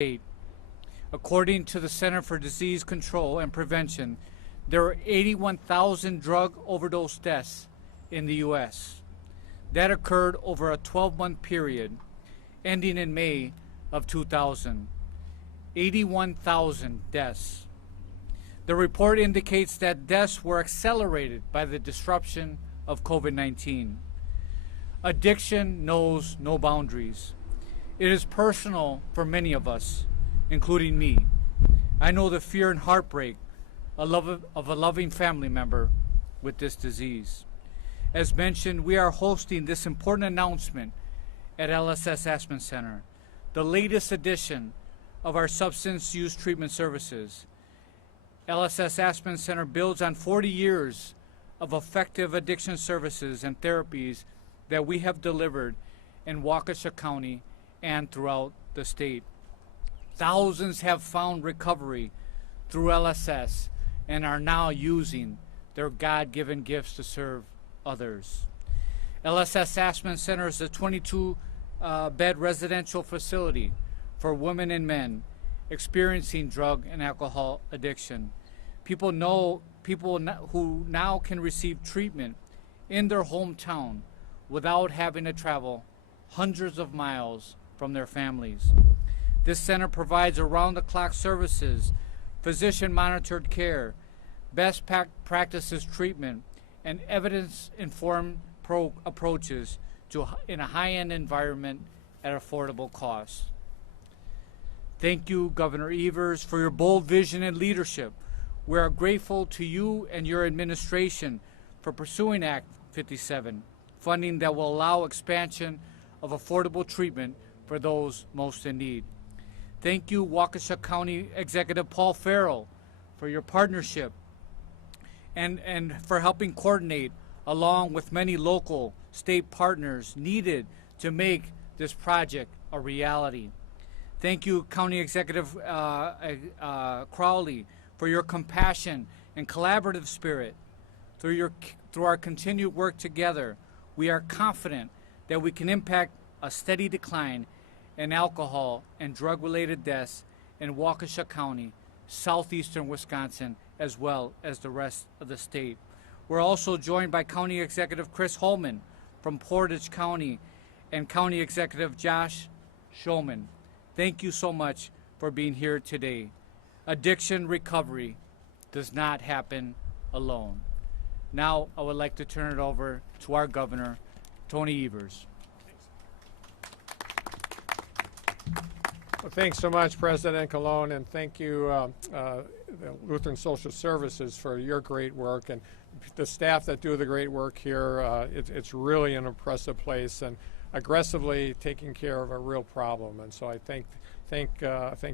state. According to the Center for Disease Control and Prevention, there are 81,000 drug overdose deaths in the U.S. That occurred over a 12-month period ending in May of 2000. 81,000 deaths. The report indicates that deaths were accelerated by the disruption of COVID-19. Addiction knows no boundaries. It is personal for many of us, including me. I know the fear and heartbreak of a loving family member with this disease. As mentioned, we are hosting this important announcement at LSS Aspen Center, the latest edition of our substance use treatment services. LSS Aspen Center builds on 40 years of effective addiction services and therapies that we have delivered in Waukesha County and throughout the state. Thousands have found recovery through LSS and are now using their God-given gifts to serve others. LSS Aspen Center is a 22-bed residential facility for women and men experiencing drug and alcohol addiction. People who now can receive treatment in their hometown without having to travel hundreds of miles from their families. This center provides around-the-clock services, physician-monitored care, best practices treatment, and evidence-informed approaches in a high-end environment at affordable costs. Thank you, Governor Evers, for your bold vision and leadership. We are grateful to you and your administration for pursuing Act 57, funding that will allow expansion of affordable treatment for those most in need. Thank you, Waukesha County Executive Paul Farrell, for your partnership and for helping coordinate along with many local state partners needed to make this project a reality. Thank you, County Executive Crowley, for your compassion and collaborative spirit. Through our continued work together, we are confident that we can impact a steady decline in alcohol and drug-related deaths in Waukesha County, southeastern Wisconsin, as well as the rest of the state. We're also joined by County Executive Chris Holman from Portage County and County Executive Josh Shulman. Thank you so much for being here today. Addiction recovery does not happen alone. Now I would like to turn it over to our governor, Tony Evers. Well, thanks so much, President Colon, and thank you, the Lutheran Social Services, for your great work, and the staff that do the great work here. It's really an impressive place and aggressively taking care of a real problem, and so I thank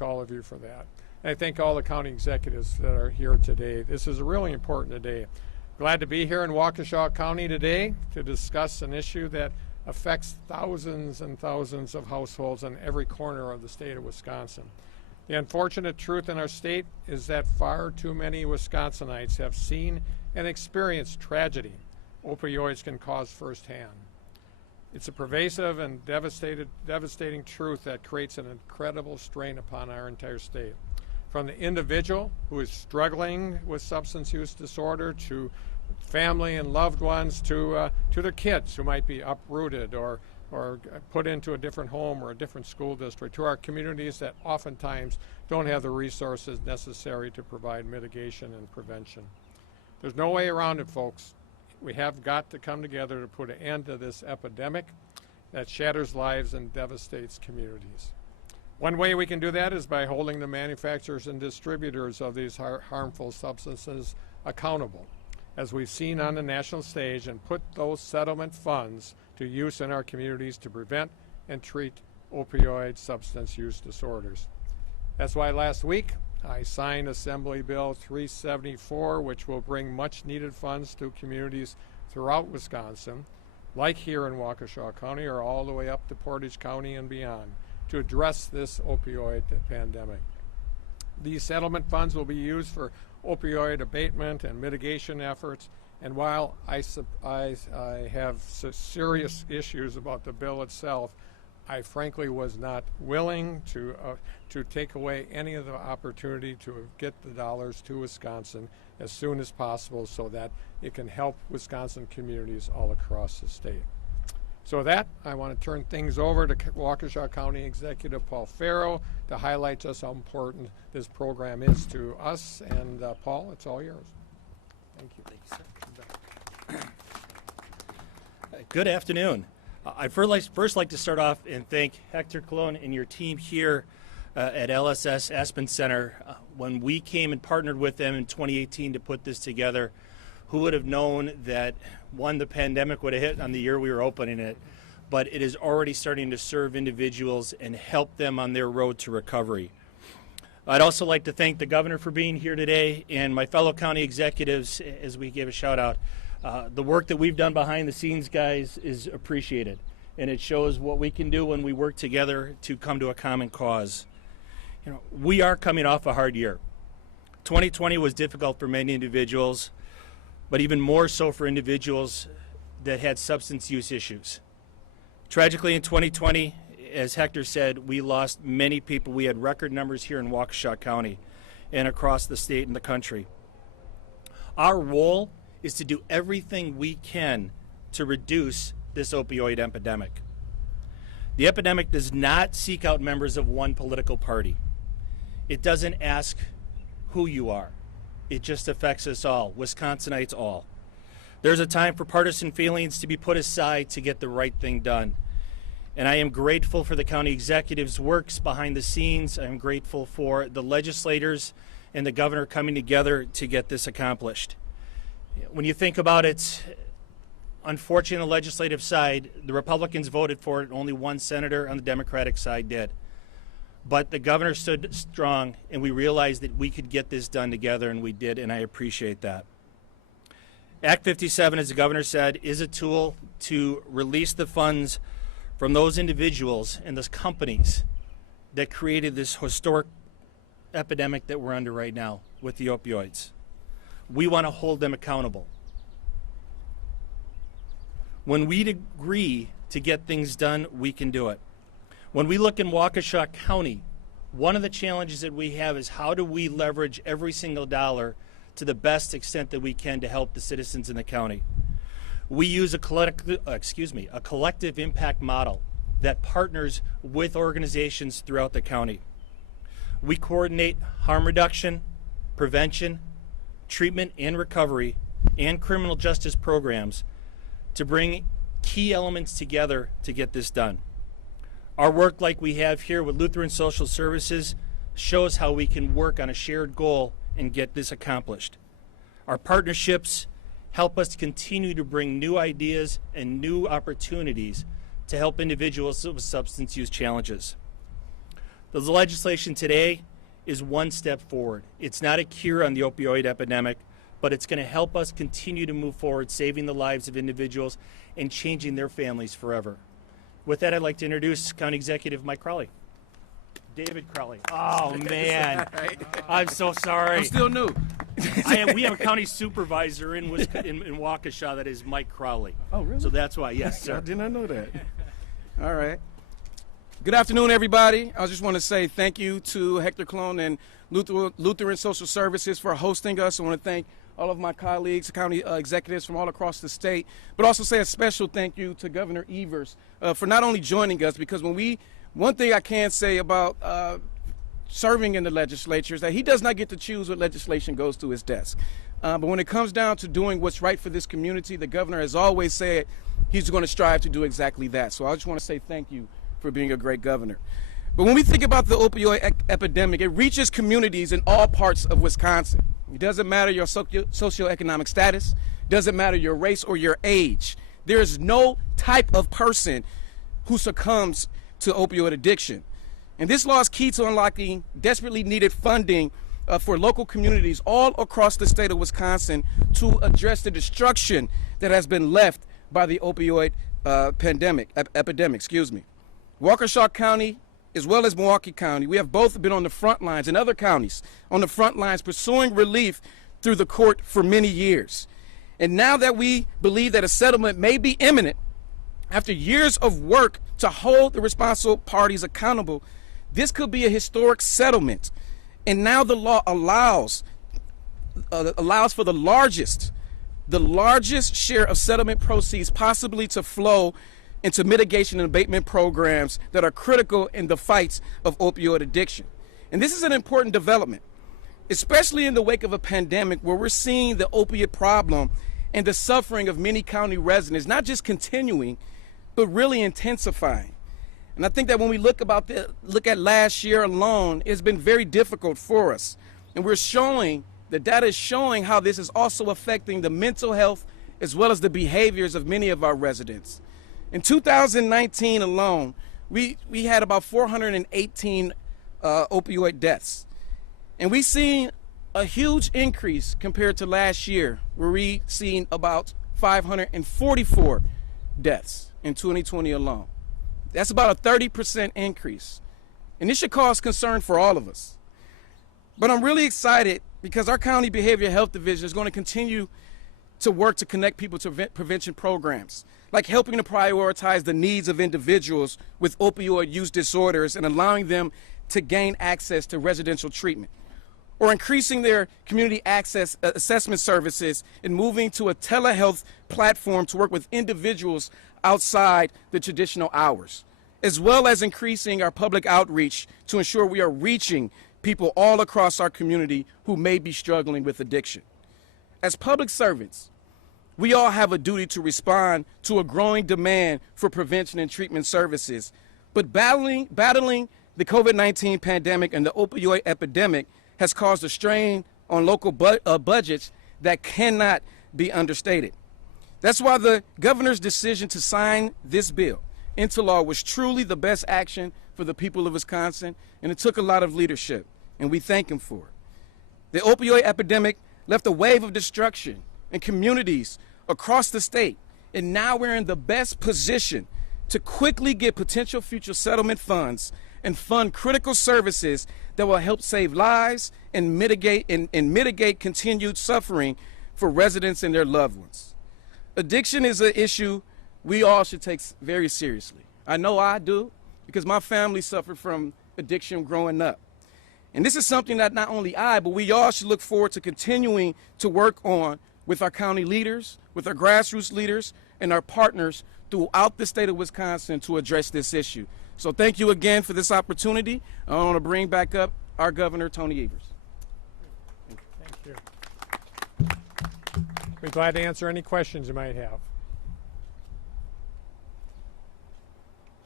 all of you for that. And I thank all the county executives that are here today. This is really important today. Glad to be here in Waukesha County today to discuss an issue that affects thousands and thousands of households in every corner of the state of Wisconsin. The unfortunate truth in our state is that far too many Wisconsinites have seen and experienced tragedy opioids can cause firsthand. It's a pervasive and devastating truth that creates an incredible strain upon our entire state. From the individual who is struggling with substance use disorder, to family and loved ones, to their kids who might be uprooted or put into a different home or a different school district, to our communities that oftentimes don't have the resources necessary to provide mitigation and prevention. There's no way around it, folks. We have got to come together to put an end to this epidemic that shatters lives and devastates communities. One way we can do that is by holding the manufacturers and distributors of these harmful substances accountable, as we've seen on the national stage, and put those settlement funds to use in our communities to prevent and treat opioid substance use disorders. That's why last week I signed Assembly Bill 374, which will bring much needed funds to communities throughout Wisconsin, like here in Waukesha County or all the way up to Portage County and beyond, to address this opioid pandemic. These settlement funds will be used for opioid abatement and mitigation efforts, and while I have serious issues about the bill itself, I frankly was not willing to take away any of the opportunity to get the dollars to Wisconsin as soon as possible so that it can help Wisconsin communities all across the state. So with that, I want to turn things over to Waukesha County Executive Paul Farrow to highlight just how important this program is to us. And Paul, it's all yours. Thank you. Thank you, sir. Good afternoon. I'd first like to start off and thank Hector Colon and your team here at LSS Aspen Center. When we came and partnered with them in 2018 to put this together, who would have known that, one, the pandemic would have hit on the year we were opening it, but it is already starting to serve individuals and help them on their road to recovery. I'd also like to thank the governor for being here today and my fellow county executives as we give a shout out. The work that we've done behind the scenes, guys, is appreciated, and it shows what we can do when we work together to come to a common cause. You know, we are coming off a hard year. 2020 was difficult for many individuals, but even more so for individuals that had substance use issues. Tragically, in 2020, as Hector said, we lost many people. We had record numbers here in Waukesha County and across the state and the country. Our role is to do everything we can to reduce this opioid epidemic. The epidemic does not seek out members of one political party. It doesn't ask who you are. It just affects us all, Wisconsinites all. There's a time for partisan feelings to be put aside to get the right thing done. And I am grateful for the county executive's works behind the scenes. I'm grateful for the legislators and the governor coming together to get this accomplished. When you think about it, unfortunately on the legislative side, the Republicans voted for it, only one senator on the Democratic side did. But the governor stood strong, and we realized that we could get this done together, and we did, and I appreciate that. Act 57, as the governor said, is a tool to release the funds from those individuals and those companies that created this historic epidemic that we're under right now with the opioids. We want to hold them accountable. When we agree to get things done, we can do it. When we look in Waukesha County, one of the challenges that we have is how do we leverage every single dollar to the best extent that we can to help the citizens in the county. We use a collective impact model that partners with organizations throughout the county. We coordinate harm reduction, prevention, treatment and recovery, and criminal justice programs to bring key elements together to get this done. Our work, like we have here with Lutheran Social Services, shows how we can work on a shared goal and get this accomplished. Our partnerships help us continue to bring new ideas and new opportunities to help individuals with substance use challenges. The legislation today is one step forward. It's not a cure on the opioid epidemic, but it's going to help us continue to move forward, saving the lives of individuals and changing their families forever. With that, I'd like to introduce County Executive Mike Crowley. David Crowley. Oh, man. I'm so sorry. I'm still new. We have a county supervisor in Waukesha that is Mike Crowley. Oh, really? So that's why, yes, sir. I did not know that. All right. Good afternoon, everybody. I just want to say thank you to Hector Colon and Lutheran Social Services for hosting us. I want to thank all of my colleagues, county executives from all across the state, but also say a special thank you to Governor Evers for not only joining us, because one thing I can say about serving in the legislature is that he does not get to choose what legislation goes to his desk. But when it comes down to doing what's right for this community, the governor has always said he's going to strive to do exactly that. So I just want to say thank you for being a great governor. But when we think about the opioid epidemic, it reaches communities in all parts of Wisconsin. It doesn't matter your socioeconomic status, doesn't matter your race or your age. There is no type of person who succumbs to opioid addiction. And this law is key to unlocking desperately needed funding for local communities all across the state of Wisconsin to address the destruction that has been left by the opioid epidemic. Waukesha County, as well as Milwaukee County, we have both been on the front lines, and other counties on the front lines pursuing relief through the court for many years. And now that we believe that a settlement may be imminent, After years of work to hold the responsible parties accountable, this could be a historic settlement. And now the law allows for the largest share of settlement proceeds possibly to flow into mitigation and abatement programs that are critical in the fight of opioid addiction. And this is an important development, especially in the wake of a pandemic where we're seeing the opiate problem and the suffering of many county residents not just continuing, but really intensifying. And I think that when we look at last year alone, it's been very difficult for us. And the data is showing how this is also affecting the mental health as well as the behaviors of many of our residents. In 2019 alone, we had about 418 opioid deaths. And we've seen a huge increase compared to last year, where we've seen about 544 deaths in 2020 alone. That's about a 30% increase. And this should cause concern for all of us. But I'm really excited because our County Behavioral Health Division is going to continue to work to connect people to prevention programs, like helping to prioritize the needs of individuals with opioid use disorders and allowing them to gain access to residential treatment, or increasing their community access assessment services and moving to a telehealth platform to work with individuals outside the traditional hours, as well as increasing our public outreach to ensure we are reaching people all across our community who may be struggling with addiction. As public servants, we all have a duty to respond to a growing demand for prevention and treatment services, but battling the COVID-19 pandemic and the opioid epidemic has caused a strain on local budgets that cannot be understated. That's why the governor's decision to sign this bill into law was truly the best action for the people of Wisconsin, and it took a lot of leadership, and we thank him for it. The opioid epidemic left a wave of destruction in communities across the state, and now we're in the best position to quickly get potential future settlement funds and fund critical services that will help save lives and mitigate continued suffering for residents and their loved ones. Addiction is an issue we all should take very seriously. I know I do, because my family suffered from addiction growing up. And this is something that not only I, but we all should look forward to continuing to work on with our county leaders, with our grassroots leaders, and our partners throughout the state of Wisconsin to address this issue. So thank you again for this opportunity. I want to bring back up our Governor, Tony Evers. Thank you. We're glad to answer any questions you might have.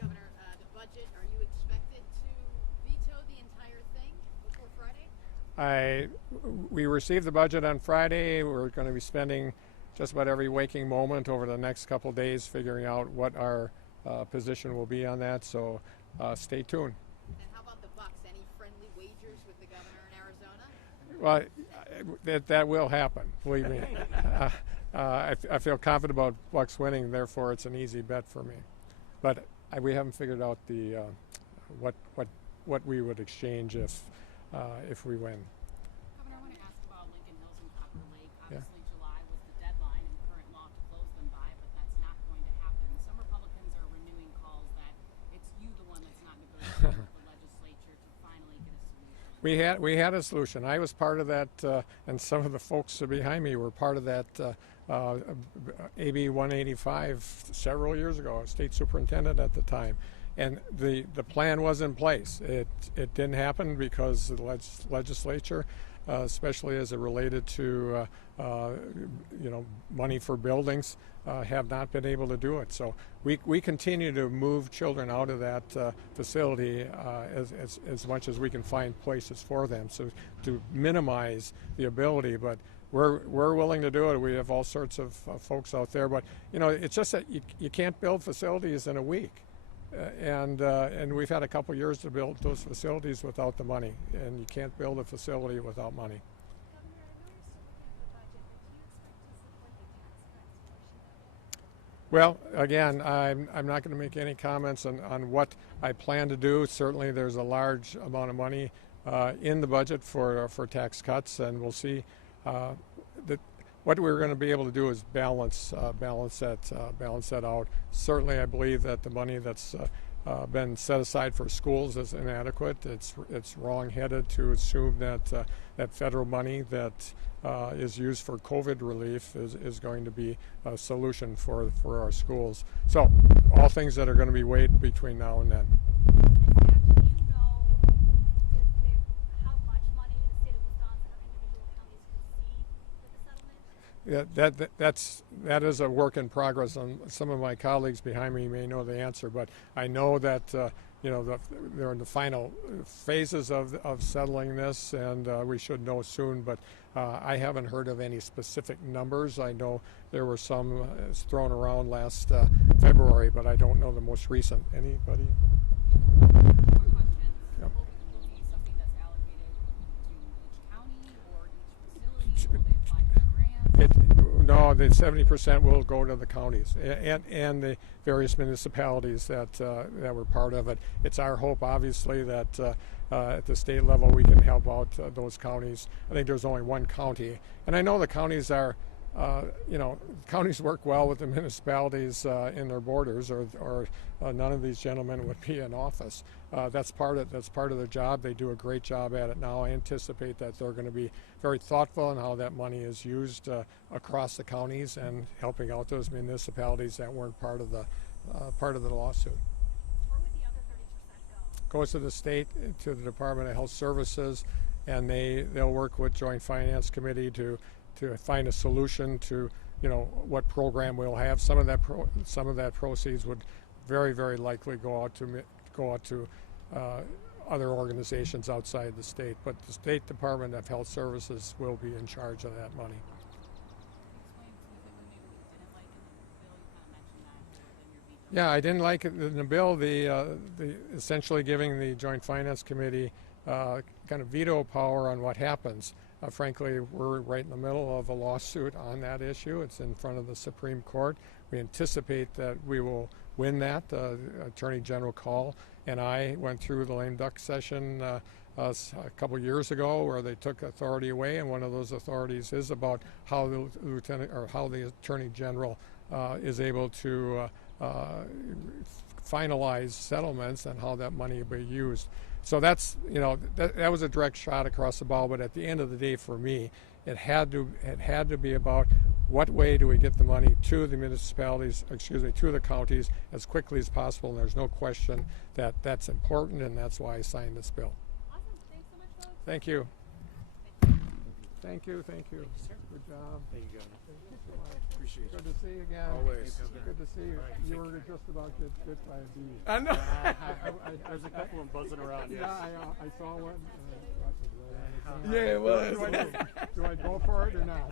Governor, the budget, are you expected to veto the entire thing before Friday? We received the budget on Friday. We're going to be spending just about every waking moment over the next couple of days figuring out what our position will be on that, so stay tuned. And how about the Bucks? Any friendly wagers with the governor in Arizona? Well, that will happen, believe me. I feel confident about Bucks winning, therefore it's an easy bet for me. But we haven't figured out the what we would exchange if we win. Governor, I want to ask about Lincoln Hills and Copper Lake. Yeah. Obviously, July was the deadline in current law to close them by, but that's not going to happen. Some Republicans are renewing calls that it's you, the one that's not negotiating with the legislature to finally get a solution. We had a solution. I was part of that, and some of the folks behind me were part of that AB 185 several years ago. I was state superintendent at the time. And the plan was in place. It didn't happen because the legislature, especially as it related to money for buildings, have not been able to do it. So we continue to move children out of that facility as much as we can find places for them, so to minimize the ability. But we're willing to do it. We have all sorts of folks out there. But it's just that you can't build facilities in a week. And we've had a couple years to build those facilities without the money, and you can't build a facility without money. Well, again, I'm not going to make any comments on what I plan to do. Certainly there's a large amount of money in the budget for tax cuts, and we'll see. what we're going to be able to do is balance that out. Certainly, I believe that the money that's been set aside for schools is inadequate. It's wrong-headed to assume that that federal money that is used for COVID relief is going to be a solution for our schools. So, all things that are going to be weighed between now and then. Yeah, that is a work in progress. Some of my colleagues behind me may know the answer, but I know that they're in the final phases of settling this, and we should know soon. But I haven't heard of any specific numbers. I know there were some thrown around last February, but I don't know the most recent. Anybody? No, the 70% will go to the counties and the various municipalities that were part of it. It's our hope, obviously, that at the state level we can help out those counties. I think there's only one county, and I know the counties are, counties work well with the municipalities in their borders, or none of these gentlemen would be in office. That's part of their job. They do a great job at it now. I anticipate that they're going to be very thoughtful in how that money is used across the counties and helping out those municipalities that weren't part of the lawsuit. Where would the other 30% go? Goes to the state, to the Department of Health Services, and they'll work with Joint Finance Committee to find a solution to what program we'll have. Some of that proceeds would very, very likely go out to other organizations outside the state, but the State Department of Health Services will be in charge of that money. Yeah, I didn't like it in the bill, the essentially giving the Joint Finance Committee kind of veto power on what happens. Frankly, we're right in the middle of a lawsuit on that issue. It's in front of the Supreme Court. We anticipate that we will win that. Attorney General Call and I went through the lame duck session a couple years ago where they took authority away, and one of those authorities is about how the Attorney General is able to finalize settlements and how that money will be used. So that's that was a direct shot across the bow. But at the end of the day, for me, it had to be about what way do we get the money to the municipalities, to the counties as quickly as possible. And there's no question that that's important, and that's why I signed this bill. Awesome. Thanks so much, folks. Thank you. Thank you. Good job. Thank you, Governor. Appreciate it. Good to see you again. Always. Good to see you. You were just about to get bit by a bee. I know. There's a couple of them buzzing around. Yes. Yeah, I saw one. Yeah, it was. Do I go for it or not?